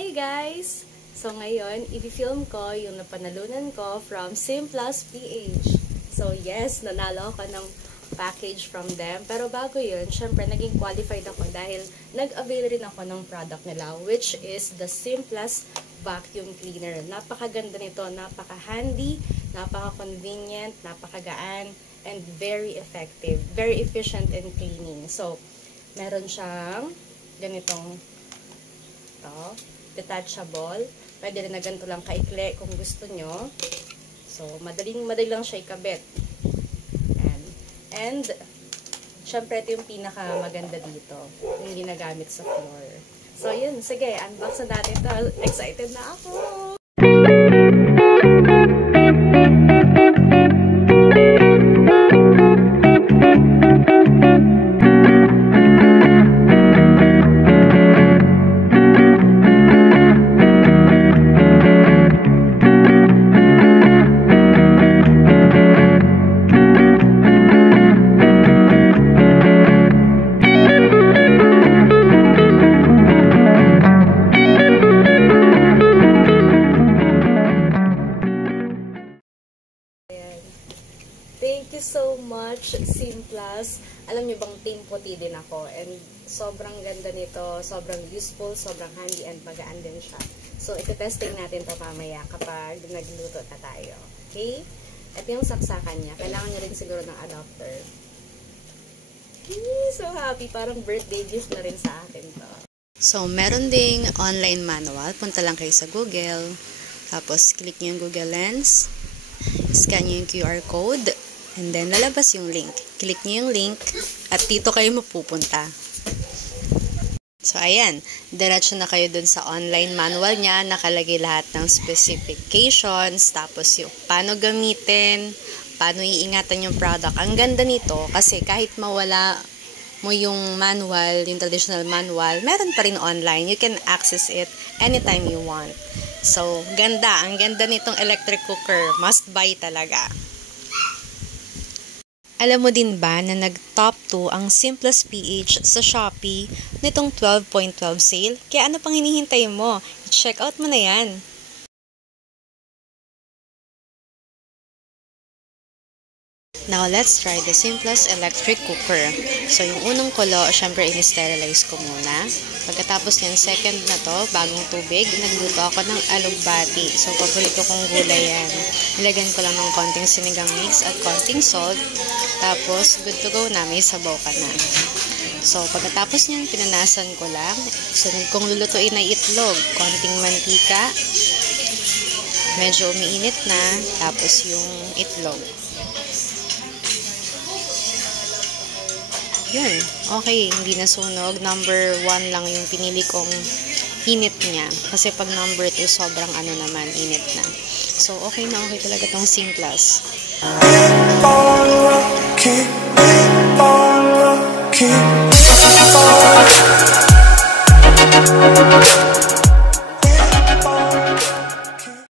Hi guys! So ngayon, i-film ko yung napanalunan ko from Simplus PH. So yes, nanalo ako ng package from them. Pero bago yun, syempre naging qualified ako dahil nag-avail rin ako ng product nila, which is the Simplus Vacuum Cleaner. Napakaganda nito, napaka-handy, napaka-convenient, napakagaan, and very effective. Very efficient in cleaning. So, meron siyang ganitong detachable. Pwede rin na ganito lang kaikli kung gusto nyo. So, madali lang siya ikabit. And syempre, ito yung pinaka maganda dito. Yung ginagamit sa floor. So, yun. Sige, unbox na natin ito. Excited na ako! Thank you so much, Simplus. Alam niyo bang team puti din ako. And sobrang ganda nito, sobrang useful, sobrang handy, and magaan din siya. So, iti-testing natin to mamaya kapag nagluto na tayo. Okay? Ito yung saksakan niya. Kailangan niya rin siguro ng adapter. So happy. Parang birthday gift na rin sa akin to. So, meron ding online manual. Punta lang kayo sa Google. Tapos, click niyo yung Google Lens. Scan niyo yung QR code. And then, lalabas yung link. Click niyo yung link. At dito kayo mapupunta. So, ayan. Diretso na kayo dun sa online manual niya. Nakalagay lahat ng specifications. Tapos, yung paano gamitin. Paano iingatan yung product. Ang ganda nito. Kasi kahit mawala mo yung manual, yung traditional manual, meron pa rin online. You can access it anytime you want. So, ganda. Ang ganda nitong electric cooker. Must buy talaga. Alam mo din ba na nag-top 2 ang Simplus PH sa Shopee nitong 12.12 sale? Kaya ano pang hinihintay mo? I-check out mo na yan. Now, let's try the Simplus electric cooker. So, yung unang kulo, syempre, in-sterilize ko muna. Pagkatapos niyan, second na to, bagong tubig, nagluto ako ng alugbati. So, paborito kong gulay yan. Nilagyan ko lang ng konting sinigang mix at konting salt. Tapos, good to go na, may sabaw ka na. So, pagkatapos niyan, pinanasan ko lang. Sunod kong lulutuin na itlog, konting mantika. Medyo umiinit na, tapos yung itlog. Yun, okay, hindi nasunog. Number 1 lang yung pinili kong init niya. Kasi pag number 2, sobrang ano naman, init na. So, okay na okay talaga tong Simplus. Keep